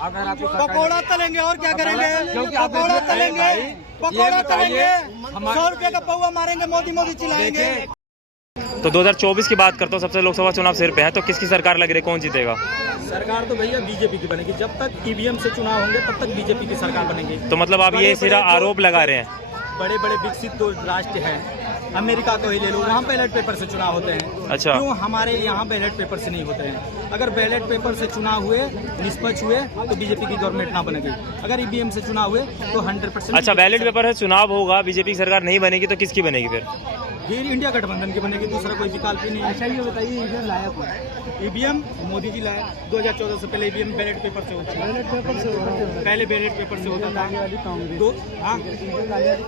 अगर आपको पकौड़ा तलेंगे और क्या करेंगे? पकौड़ा तलेंगे, 100 रुपए का पौवा मारेंगे, मोदी मोदी चिल्लाएंगे। तो 2024 की बात करता हूँ, सबसे लोकसभा चुनाव सिर पे है, तो किसकी सरकार लग रही है, कौन जीतेगा? सरकार तो भैया बीजेपी की बनेगी। जब तक ईवीएम से चुनाव होंगे तब तक बीजेपी की सरकार बनेगी। तो मतलब आप ये सिरा आरोप लगा रहे हैं? बड़े बड़े विकसित तो राष्ट्र हैं, अमेरिका को ही ले लो, वहाँ बैलेट पेपर से चुनाव होते हैं। अच्छा, क्यों हमारे यहाँ बैलेट पेपर से नहीं होते हैं? अगर बैलेट पेपर से चुनाव हुए, निष्पक्ष हुए, तो बीजेपी की गवर्नमेंट ना बनेगी। अगर ईवीएम से चुनाव हुए तो 100%। अच्छा, बैलेट पेपर से चुनाव होगा, बीजेपी की सरकार नहीं बनेगी, तो किसकी बनेगी फिर? इंडिया गठबंधन की बनेगी, दूसरा कोई विकल्प ही नहीं है। अच्छा ये बताइए, ईवीएम लाया कौन? ईवीएम मोदी जी लाया। 2014 से पहले ईवीएम बैलेट पेपर से होता था। बैलेट पेपर से होता था। पहले बैलेट पेपर से होता था।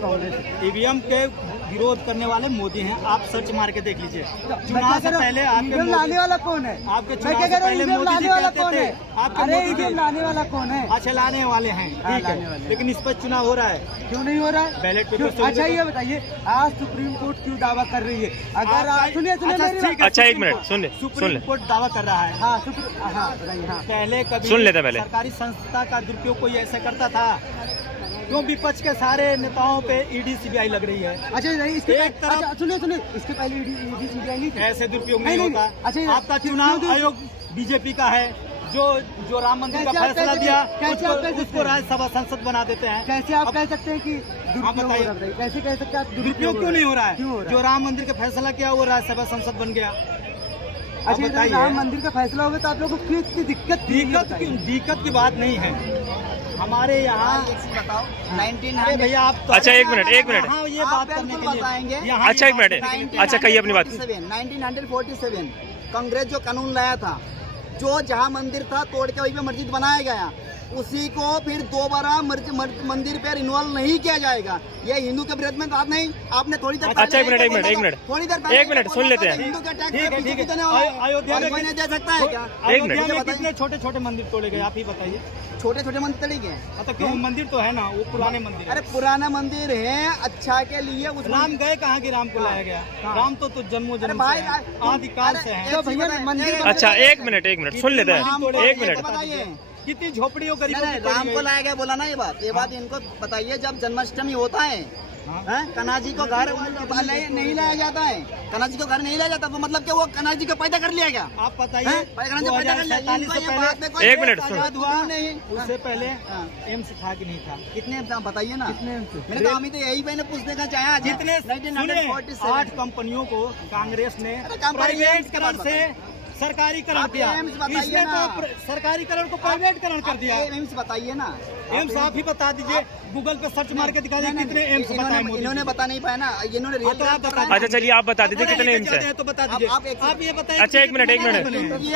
कांग्रेस ईवीएम के विरोध करने वाले मोदी हैं। आप सर्च मार के देख लीजिए। चुनाव से पहले आपके लाने वाला कौन है? आपके चुनाव से पहले मोदी जी कहते थे अरे ईवीएम लाने वाला कौन है? अच्छा, लाने वाले हैं, ठीक है, लेकिन निष्पक्ष चुनाव हो रहा है। क्यों नहीं हो रहा है? बैलेट पेपर से। अच्छा ये बताइए, आज सुप्रीम कोर्ट क्यों दावा कर रही है? अगर आप सुनिए अच्छा एक मिनट सुन ले, सुप्रीम कोर्ट दावा कर रहा है। हाँ बताइए। हाँ पहले कभी सुन लेते पहले। सरकारी संस्था का दुरुपयोग कोई ऐसा करता था? क्यों विपक्ष के सारे नेताओं पे ईडी सीबीआई लग रही है? अच्छा नहीं, इसके एक तरफ- अच्छा, सुनिए इसके पहले ईडी सीबीआई नहीं थी? ऐसे दुरुपयोग नहीं नहीं, होता। अच्छा, आपका चुनाव आयोग बीजेपी का है, जो राम मंदिर का कैसे आप फैसला कह दिया सकते हैं? कैसे आप कह सकते उसको हैं? राज्यसभा संसद बना देते हैं। कैसे आप कह सकते हैं कि दुरुपयोग हो बताइए। रहा है? कैसे कह सकते हैं आप दुरुपयोग क्यों नहीं हो रहा है? क्यों हो रहा जो राम मंदिर का फैसला किया वो राज्यसभा संसद बन गया। अच्छा, जब बताइए। राम मंदिर का फैसला होगा तो आप लोगों को क्यों इतनी दिक्कत दिक्कत की बात नहीं है हमारे यहाँ। बताओ 1900 भैया आप तो अच्छा एक मिनट हाँ, ये बात करने के लिए बताएंगे। यहाँ अच्छा एक मिनट, अच्छा कहिए अपनी बात। 1947 कांग्रेस जो कानून लाया था, जो जहाँ मंदिर था तोड़ के वहीं पे मस्जिद बनाया गया, उसी को फिर दोबारा मंदिर पे रिन्यूअल नहीं किया जाएगा। ये हिंदू के विरोध में बात नहीं। आपने थोड़ी देर अच्छा एक मिनट थोड़ी देर एक मिनट सुन लेते हैं। हिंदू के टैक्स ठीक है, बीजेपी देने अयोध्या में कोई नहीं दे सकता है क्या? एक मिनट। अयोध्या में कितने छोटे छोटे मंदिर तोड़े गए, आप ही बताइए। छोटे छोटे मंदिर तड़े गए। मतलब क्यों? मंदिर तो है ना, वो पुराने मंदिर है। अरे पुराना मंदिर है, अच्छा के लिए उस राम गए कहाँ की? राम को लाया गया। राम तो जन्मों अरे जन्म भाई, आदिकाल से है। तो भैया मंदिर अच्छा एक मिनट सुन लेते हैं, एक मिनट। बताइए कितनी झोपड़ियों गरीबों नहीं, की तोड़ी राम को गई। लाया गया बोला ना, ये बात इनको बताइए। जब जन्माष्टमी होता है, कन्हा जी को घर नहीं लाया जाता है, कन्हा जी को घर नहीं लाया जाता, तो मतलब कि वो कन्हा जी को पैदा कर लिया गया। आप बताइए। कन्हा जी पैदा कर लिया। 2047 से पहले एक मिनट सुन। आजाद हुआ नहीं, उससे पहले एम्स था कि नहीं था? कितने बताइए ना। कितने मैंने तो हमें तो यही मैंने पूछने का चाहा। जितने 1947 8 कंपनियों को कांग्रेस ने कंपनी प्राइवेटकरण से सरकारीकरण आप किया। एम्स बताइए इसने ना। तो सरकारीकरण को प्राइवेटकरण कर दिया। एम्स बताइए ना। एम्स आप ही बता दीजिए, गूगल पे सर्च मार के दिखा दीजिए कितने एम्स बताए मोदी इन्होंने जी। बता नहीं पाया ना, इन्होंने हाँ, तो आप बता अच्छा चलिए आप बता दीजिए कितने एम्स है। तो बता दीजिए। आप आप ये बताइए। अच्छा एक मिनट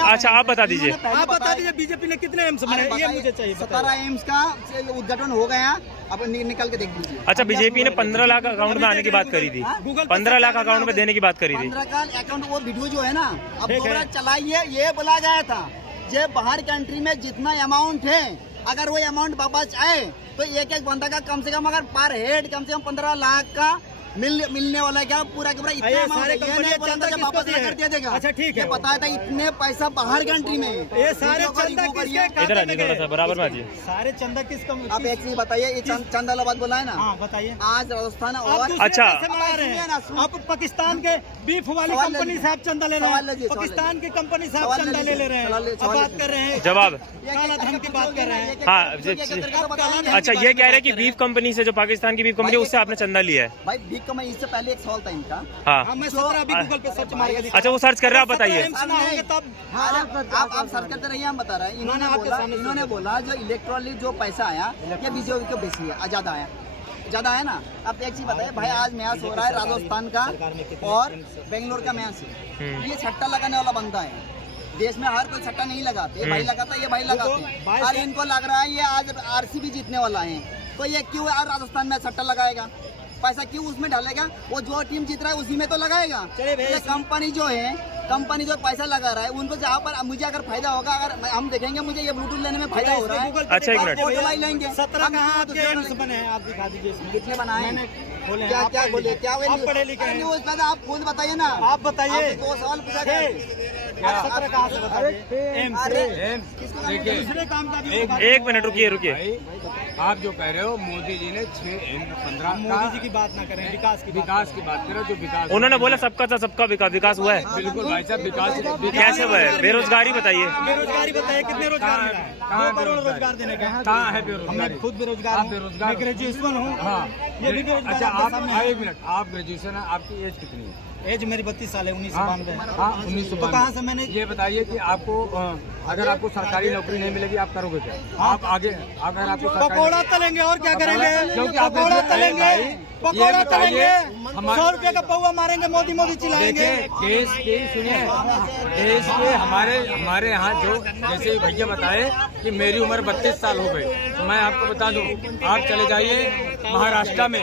अच्छा आप बता दीजिए। आप बता दीजिए बीजेपी ने कितने एम्स बनाए, ये मुझे चाहिए। 17 एम्स का उद्घाटन हो गया, अब निकल के देख लीजिए। अच्छा बीजेपी ने 15 लाख अकाउंट में आने की बात करी थी, गूगल 15 लाख अकाउंट में देने की बात करी थी। 15 का अकाउंट वो वीडियो जो है ना, अब ठीक है। दोबारा चलाइए, ये बोला गया था जे बाहर कंट्री में जितना अमाउंट है, अगर वो अमाउंट वापस आए तो एक बंदा का कम से कम अगर पर हेड कम से कम 15 लाख का मिलने वाला है। क्या पूरा के पूरा इतना ये amount सारे है, ये कंपनी नहीं बोला था कि चंदा वापस किसको कर दिया देगा। अच्छा ठीक है। ये बताया था इतने पैसा बाहर कंट्री में। ये सारे चंदा किसके इधर आ जाइए थोड़ा सा बराबर में आ जाइए। सारे चंदा किस आप एक चीज बताइए, ये चंदा वाला बात बोला है ना। हाँ बताइए। आज राजस्थान आप और दूसरे अच्छा। पैसे बना रहे हैं। सुनिए आप पाकिस्तान के बीफ वाली सवाल कंपनी लीजिए। से आप चंदा ले सवाल रहे लीजिए, हैं, सवाल पाकिस्तान की कंपनी से आप सवाल चंदा ले लीजिए। रहे हैं। सवाल अब लीजिए। बात कर रहे हैं जवाब। काला धन की बात कर रहे हैं। हाँ, अच्छा ये कह रहे हैं कि बात बीफ कंपनी से, जो पाकिस्तान की बीफ कंपनी, उससे आपने चंदा लिया है। भाई बीक का मैं इससे पहले एक सवाल था इनका। हाँ मैं 17 अभी गूगल पे सर्च मार के दिखा। अच्छा वो सर्च कर रहे हैं, आप बताइए। सुना होंगे तब। आप सर्च करते रहिए, हम बता रहे हैं। इन्होंने बोला जो इलेक्ट्रॉनिक जो पैसा आया ये बीजेपी को बेची है, ज्यादा आया ना। अब एक चीज बताइए भाई, आज मैच हो रहा है राजस्थान का और बेंगलोर का मैच है। ये छट्टा लगाने वाला बनता है। देश में हर कोई छट्टा नहीं लगाते, ये भाई लगाता है, ये भाई लगाते हैं। और इनको लग रहा है ये आज आरसीबी जीतने वाला है, तो ये क्यों राजस्थान में छट्टा लगाएगा? पैसा क्यों उसमें डालेगा? वो जो टीम जीत रहा है उसी में तो लगाएगा। ये कंपनी जो पैसा लगा रहा है उनको जहाँ पर मुझे अगर फायदा होगा, अगर हम देखेंगे मुझे ये ब्लूटूथ लेने में फायदा हो रहा है, अच्छा एक मिनट। फोटो लाई लेंगे। 17 कहाँ आपके एम्स बने हैं, आप दिखा दीजिए इसमें। कितने बनाए? मैंने बोले क्या आप क्या बोले? क्या आप पढ़े लिखे हैं। न्यूज़ आप खुद बताइए ना। आप बताइए। 2 सवाल पूछा गया। 17 कहाँ से बताइए? देखिए दूसरे काम का भी एक मिनट रुकिए भाई, आप जो कह रहे हो मोदी जी ने 6 मोदी जी की बात ना करें, विकास की बात करो, जो विकास उन्होंने बोला सबका था सबका विकास हुआ है। बिल्कुल भाई साहब, विकास कैसे हुआ है? बेरोजगारी बताइए। बेरोजगारी बताइए, कितने रोजगार मिला है? 2 करोड़ रोजगार देने का कहाँ है मैं बेरोजगारी? खुद बेरोजगार आप हूँ, बेरोजगार मैं ग्रेजुएशन हूँ। हाँ, ये भी बेरोजगार अच्छा आपके सामने है। एक मिनट, आप ग्रेजुएशन है, आपकी एज कितनी है? एज मेरी 32 साल है, 1992। हाँ 1992। तो कहाँ से मैंने ये बताइए कि आपको अगर आपको सरकारी नौकरी नहीं मिलेगी आप करोगे क्या? आप आगे अगर आपको पकौड़ा तलेंगे और क्या करेंगे? क्योंकि आप पकौड़ा तलेंगे, पकौड़ा तलेंगे, हमारे 100 रुपए का पौवा मारेंगे, मोदी मोदी चिल्लाएंगे। देश के सुनिए, देश के हमारे यहाँ जो जैसे भैया बताए कि मेरी उम्र 32 साल हो गई, तो मैं आपको बता दूं, आप चले जाइए महाराष्ट्र में,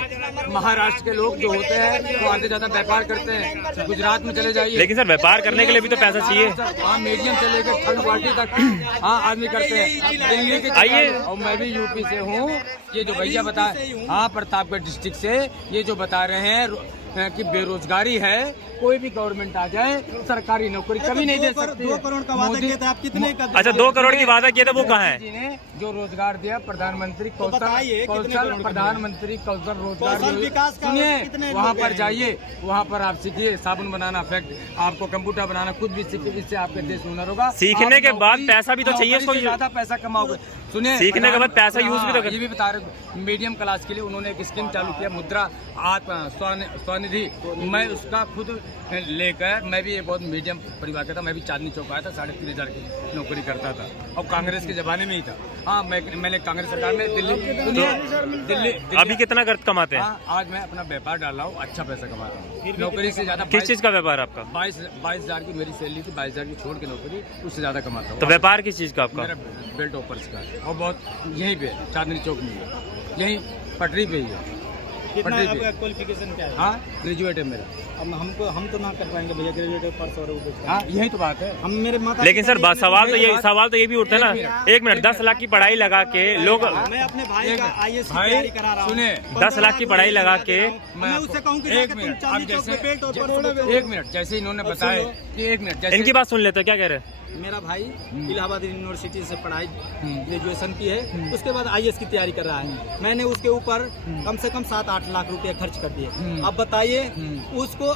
महाराष्ट्र के लोग जो होते हैं वो आधे ज्यादा व्यापार करते हैं। गुजरात में चले जाइए, लेकिन सर व्यापार करने के लिए भी तो पैसा चाहिए। हाँ मीडियम से लेकर थर्ड क्वालिटी तक हाँ आदमी करते हैं। दिल्ली के आइए। और मैं भी यूपी से हूँ। ये जो भैया बताए, हाँ प्रतापगढ़ डिस्ट्रिक्ट से, ये जो बता रहे हैं कि बेरोजगारी है, कोई भी गवर्नमेंट आ जाए सरकारी नौकरी कभी नहीं दे सकती। 2 करोड़ का वादा किया था, आप कितने का? अच्छा 2 करोड़ की वादा किया था, वो कहाँ है? जी ने जो रोजगार दिया, प्रधानमंत्री बताइए, कितने करोड़ कौशल का प्रधानमंत्री कौशल रोजगार कौशल विकास का सुनिए, कितने वहाँ लोग पर हैं? जाइए, वहाँ पर आप सीखिए साबुन बनाना, फैक्ट आपको कंप्यूटर बनाना, खुद भी सीखिए, इससे आपके देश में हुनर होगा। सीखने आप के बाद नौकरी- पैसा भी तो चाहिए नौकरी उसको। से ज्यादा पैसा कमाओगे। सुनिए, सीखने के बाद पैसा यूज भी तो कर- ये भी बता रहे, मीडियम क्लास के लिए उन्होंने एक स्कीम चालू किया, मुद्रा स्वनिधि। मैं उसका खुद लेकर, मैं भी एक बहुत मीडियम परिवार का था, मैं भी चांदनी चौक आया था, 3500 की नौकरी करता था और कांग्रेस के जमाने में ही था। हाँ मैंने कांग्रेस सरकार में दिल्ली अभी कितना कमाते हैं? हाँ, आज मैं अपना व्यापार डाल रहा हूँ, अच्छा पैसा कमा रहा हूँ। नौकरी से ज्यादा किस चीज का व्यापार है आपका? 22,000 की मेरी सैलरी थी, 22,000 की छोड़ के नौकरी, उससे ज्यादा कमाता हूँ। तो व्यापार किस चीज का आपका? मेरा बेल्ट ऑपर्स का है और बहुत यहीं पे है, चांदनी चौक में है, यहीं पटरी पे ही है। कितना पटरी आपका पे। क्वालिफिकेशन क्या है? हाँ ग्रेजुएट है मेरा। अब हम तो ना कर पाएंगे भैया, ग्रेजुएट पर्स और हाँ यही तो बात है। हम मेरे माता। लेकिन सर सवाल तो ये भी उठता है ना, 1 मिनट, 10 लाख की पढ़ाई लगा के लोग, मैं अपने भाई का IAS की भाई, तैयारी करा रहा हूँ। सुने, 10 लाख की पढ़ाई लगा के मैं उससे कहूँ कि एक जाकर तुम मिनट, चांदनी अब चौक पे जैसे बेल्ट और पर्स बेचो। एक मिनट, जैसे इन्होंने बताया कि एक मिनट, जैसे इनकी बात सुन लेते हैं, क्या कह रहे हैं? मेरा भाई इलाहाबाद यूनिवर्सिटी से पढ़ाई हम्म। ग्रेजुएशन की है, उसके बाद IAS की तैयारी कर रहा है। मैंने उसके ऊपर कम से कम 7-8 लाख रुपए खर्च कर दिए। अब बताइए, उसको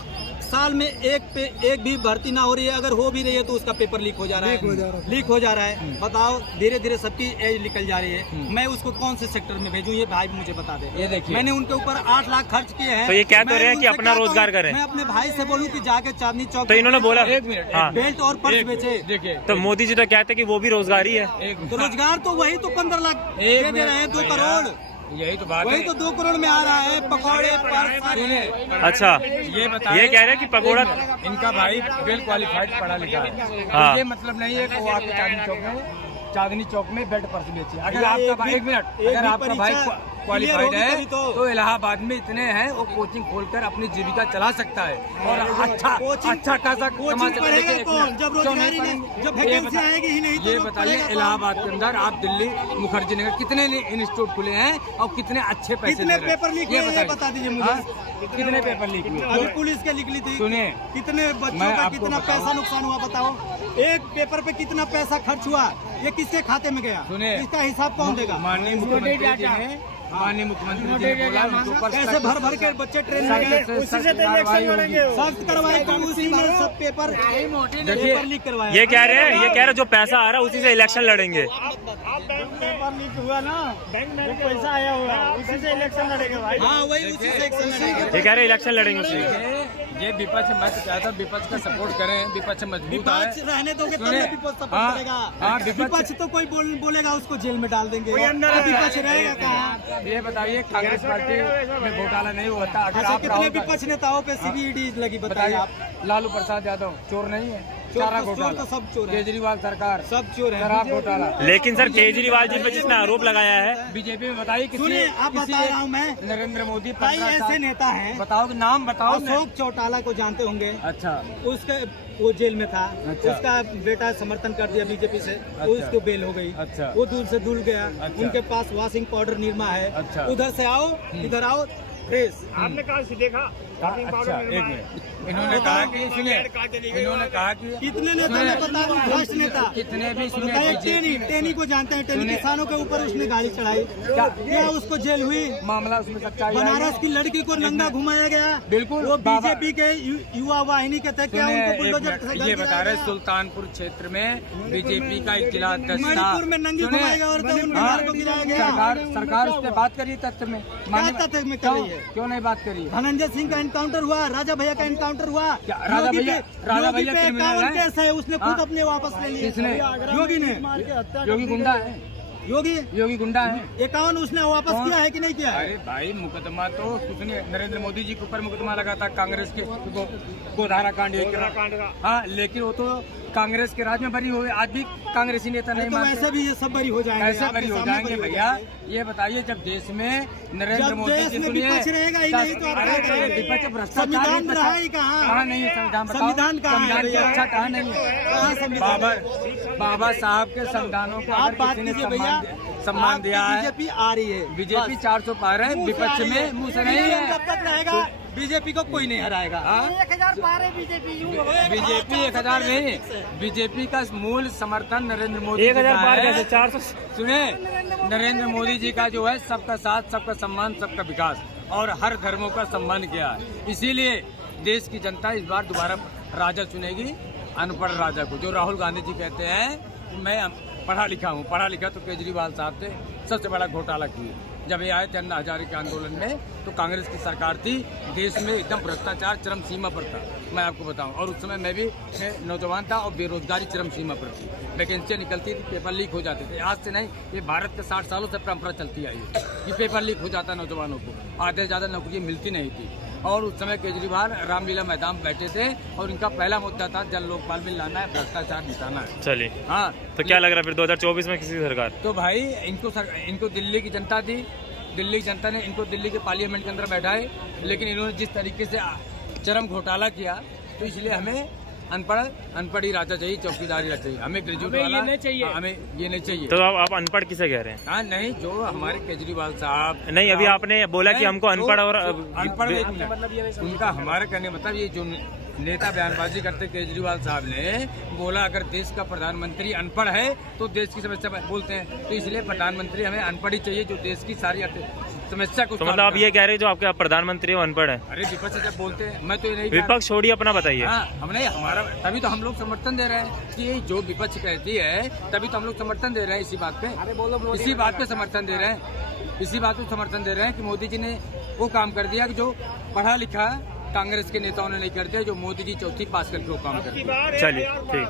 साल में एक भी भर्ती ना हो रही है, अगर हो भी रही है तो उसका पेपर लीक हो जा रहा है। बताओ, धीरे धीरे सबकी एज निकल जा रही है। मैं उसको कौन से सेक्टर में भेजूं, ये भाई मुझे बता दे। ये देखिए, मैंने उनके ऊपर 8 लाख खर्च किए हैं। तो ये कह तो मैं रहे हैं कि उनसे अपना कहता रोजगार हूं, करें। मैं अपने भाई से बोलूं कि जाके चांदनी चौक तो इन्होंने बोला, एक मिनट, हाँ। बेल्ट और पर्स बेचे। देखिए, तो मोदी जी तो कहते हैं कि वो भी रोजगारी है। तो रोजगार तो वही तो 15 लाख दे रहे हैं, 2 करोड़, यही तो बात वही है। तो 2 करोड़ में आ रहा है। पकौड़े पर्स, सुने, अच्छा, ये बताइए, ये कह रहे हैं कि पकौड़ा, इनका भाई वेल क्वालिफाइड पढ़ा लिखा है। हाँ। ये मतलब नहीं है कि वो आपके चांदनी चौक में बेल्ट पर्स बेचे। अगर आपका भाई, एक मिनट, अगर आपका भाई क्वालिफाइड है तो इलाहाबाद में इतने हैं, वो कोचिंग खोलकर अपनी जीविका चला सकता है और अच्छा खासा कमा सकता है। जब रोजगारी नहीं, जब वैकेंसी आएगी ही नहीं तो ये लोग बताइए, पढ़ेगा इलाहाबाद के अंदर आप दिल्ली मुखर्जी नगर कितने इंस्टीट्यूट खुले हैं और कितने अच्छे पैसे कितने दे रहे हैं? पेपर लीक हुए, ये बताइए। बता दीजिए मुझे। हाँ? कितने पेपर लीक हुए? अभी पुलिस के निकली थी, सुनिए, कितने बच्चों मैं का आपको कितना बताऊं। पैसा नुकसान हुआ, बताओ। एक पेपर पे कितना पैसा खर्च हुआ, ये किसके खाते में गया? सुनिए, इसका हिसाब कौन देगा? माननीय मुख्यमंत्री जी ने बोला उनके ऊपर कैसे भर भर के बच्चे ट्रेन में गए, उसी से तो इलेक्शन लड़ेंगे। सख्त करवाए तो उसी में सब पेपर लीक करवाए। ये कह रहे हैं जो पैसा आ रहा है उसी से इलेक्शन लड़ेंगे। पेपर लीक हुआ ना, बैंक में पैसा आया हुआ, उसी से इलेक्शन लड़ेंगे भाई। हाँ वही, उसी से इलेक्शन लड़ेंगे। ये कह रहे हैं इलेक्शन लड़ेंगे उसी से। ये विपक्ष, मैं तो चाहता हूँ विपक्ष का सपोर्ट करें, विपक्ष मजबूत है। विपक्ष रहने दोगे तब सुनिए, ना विपक्ष सपोर्ट हाँ, करेगा। हाँ, विपक्ष तो कोई बोलेगा उसको जेल में डाल देंगे, विपक्ष रहेगा कहाँ? ये बताइए, कांग्रेस पार्टी में घोटाला नहीं हुआ था? अगर अच्छा, आप कितने विपक्ष नेताओं पे CBID लगी, बताइए आप। लालू प्रसाद यादव चोर नहीं है? सारा चोर घोटाला, तो सब चोर है, केजरीवाल सरकार सब चोर है, शराब घोटाला। लेकिन सर केजरीवाल जी पे जितना आरोप लगाया है, बीजेपी में बताइए सुनिए, आप बता रहा हूँ मैं, नरेंद्र मोदी कई ऐसे नेता हैं, बताओ कि नाम बताओ। अशोक चौटाला को जानते होंगे, अच्छा, उसके वो जेल में था। अच्छा। उसका बेटा समर्थन कर दिया बीजेपी से, अच्छा। उसको बेल हो गई। अच्छा। वो दूर से दूर गया। अच्छा। उनके पास वॉशिंग पाउडर निरमा है। अच्छा। उधर से आओ, इधर आओ, फ्रेश। आपने कहा से देखा अच्छा एक मिनट, इन्होंने कहा कि सुनिए, इन्होंने कहा कि कितने नेता ने बता दो, भ्रष्ट नेता कितने भी बताइए, टेनी को जानते हैं, टेनी किसानों के ऊपर उसने गाड़ी चढ़ाई, क्या उसको जेल हुई? मामला उसमें सच्चाई बनारस की लड़की को नंगा घुमाया गया, बिल्कुल वो बीजेपी के युवा वाहिनी के थे, क्या उनको बुलडोजर ये बता रहे सुल्तानपुर क्षेत्र में बीजेपी का इजला अध्यक्ष था। मणिपुर में नंगी घुमाएगा और उनके घर को गिराया गया। सरकार उस पर बात करिए तथ्य में, तथ्य में कर रही है? क्यों नहीं बात करिए? धनंजय सिंह का एनकाउंटर हुआ, राजा भैया का एनकाउंटर हुआ, राजा भैया क्रिमिनल है? केस है, उसने खुद अपने वापस ले लिए। किसने? योगी ने। योगी गुंडा है, योगी गुंडा है। 51 उसने वापस किया है कि नहीं किया है? अरे भाई मुकदमा तो उसने नरेंद्र मोदी जी के ऊपर मुकदमा लगा था कांग्रेस के गोधारा कांड। हाँ, लेकिन वो तो कांग्रेस के राज में बरी हुए, आज भी कांग्रेसी नेता नहीं तो मानते। ऐसे भी ये सब बरी हो जाएंगे, ऐसे बरी हो जाएंगे भैया। ये बताइए, जब देश में नरेंद्र मोदी जी सुनिए रहेगा ही नहीं तो विपक्ष भ्रष्टाचार कहाँ नहीं है? संविधान कहाँ है? अच्छा कहाँ नहीं है? बाबा साहब के संविधानों को आप बात कीजिए भैया, सम्मान दिया है। बीजेपी आ रही है, बीजेपी 400 पार है, विपक्ष में मुँह से नहीं है। जब तक रहेगा बीजेपी को कोई नहीं हराएगा। 1000 पार है बीजेपी। बीजेपी 1000 नहीं, बीजेपी का मूल समर्थन नरेंद्र मोदी 1000 पार है। कैसे? 400 सुने, नरेंद्र मोदी जी का जो है सबका साथ, सबका सम्मान, सबका विकास और हर धर्मों का सम्मान किया है। इसीलिए देश की जनता इस बार दोबारा राजा चुनेगी, अनपढ़ राजा को। जो राहुल गांधी जी कहते हैं मैं पढ़ा लिखा हूँ, पढ़ा लिखा तो केजरीवाल साहब थे, सबसे बड़ा घोटाला किया। जब ये आए थे अन्ना हजारे के आंदोलन में तो कांग्रेस की सरकार थी, देश में एकदम भ्रष्टाचार चरम सीमा पर था, मैं आपको बताऊं। और उस समय मैं भी नौजवान था और बेरोजगारी चरम सीमा पर थी, वैकेंसियाँ निकलती थी, पेपर लीक हो जाते थे। आज से नहीं, ये भारत के 60 सालों से परंपरा चलती आई है कि पेपर लीक हो जाता नौजवानों को, आधे से ज़्यादा नौकरी मिलती नहीं थी। और उस समय केजरीवाल रामलीला मैदान बैठे थे और इनका पहला मुद्दा था जल लोकपाल बिल लाना है, भ्रष्टाचार मिटाना है। चलिए, हाँ, तो क्या लग रहा है फिर 2024 में किसी सरकार? तो भाई इनको दिल्ली की जनता थी, दिल्ली की जनता ने इनको दिल्ली के पार्लियामेंट के अंदर बैठाए, लेकिन इन्होंने जिस तरीके से चरम घोटाला किया, तो इसलिए हमें अनपढ़ ही राजा चाहिए, चौकीदारी राजा चाहिए। हमें ग्रेजुएट वाला नहीं चाहिए, हमें ये नहीं चाहिए। तो आप अनपढ़ किसे कह रहे हैं? हाँ नहीं, जो हमारे केजरीवाल साहब नहीं, अभी आपने बोला कि हमको अनपढ़ और अनपढ़ उनका हमारा कहने मतलब ये जो नेता बयानबाजी करते केजरीवाल साहब ने बोला अगर देश का प्रधानमंत्री अनपढ़ है तो देश की समस्या बोलते हैं, तो इसलिए प्रधानमंत्री हमें अनपढ़ ही चाहिए जो देश की सारी समस्या को। तो मतलब आप ये कह रहे हैं जो आपके प्रधानमंत्री वो अनपढ़ है? अरे विपक्ष जब बोलते हैं, मैं तो ये नहीं, विपक्ष छोड़िए, अपना बताइए। हाँ, हमने हमारा तभी तो हम लोग समर्थन दे रहे हैं कि जो विपक्ष कहती है, तभी तो हम लोग समर्थन दे रहे हैं इसी बात पे, इसी बात पे समर्थन दे रहे हैं, इसी बात पे समर्थन दे रहे हैं कि मोदी जी ने वो काम कर दिया कि जो पढ़ा लिखा कांग्रेस के नेताओं ने नहीं कर दिया, जो मोदी जी चौथी पास करके वो काम कर दिया। चलिए, ठीक।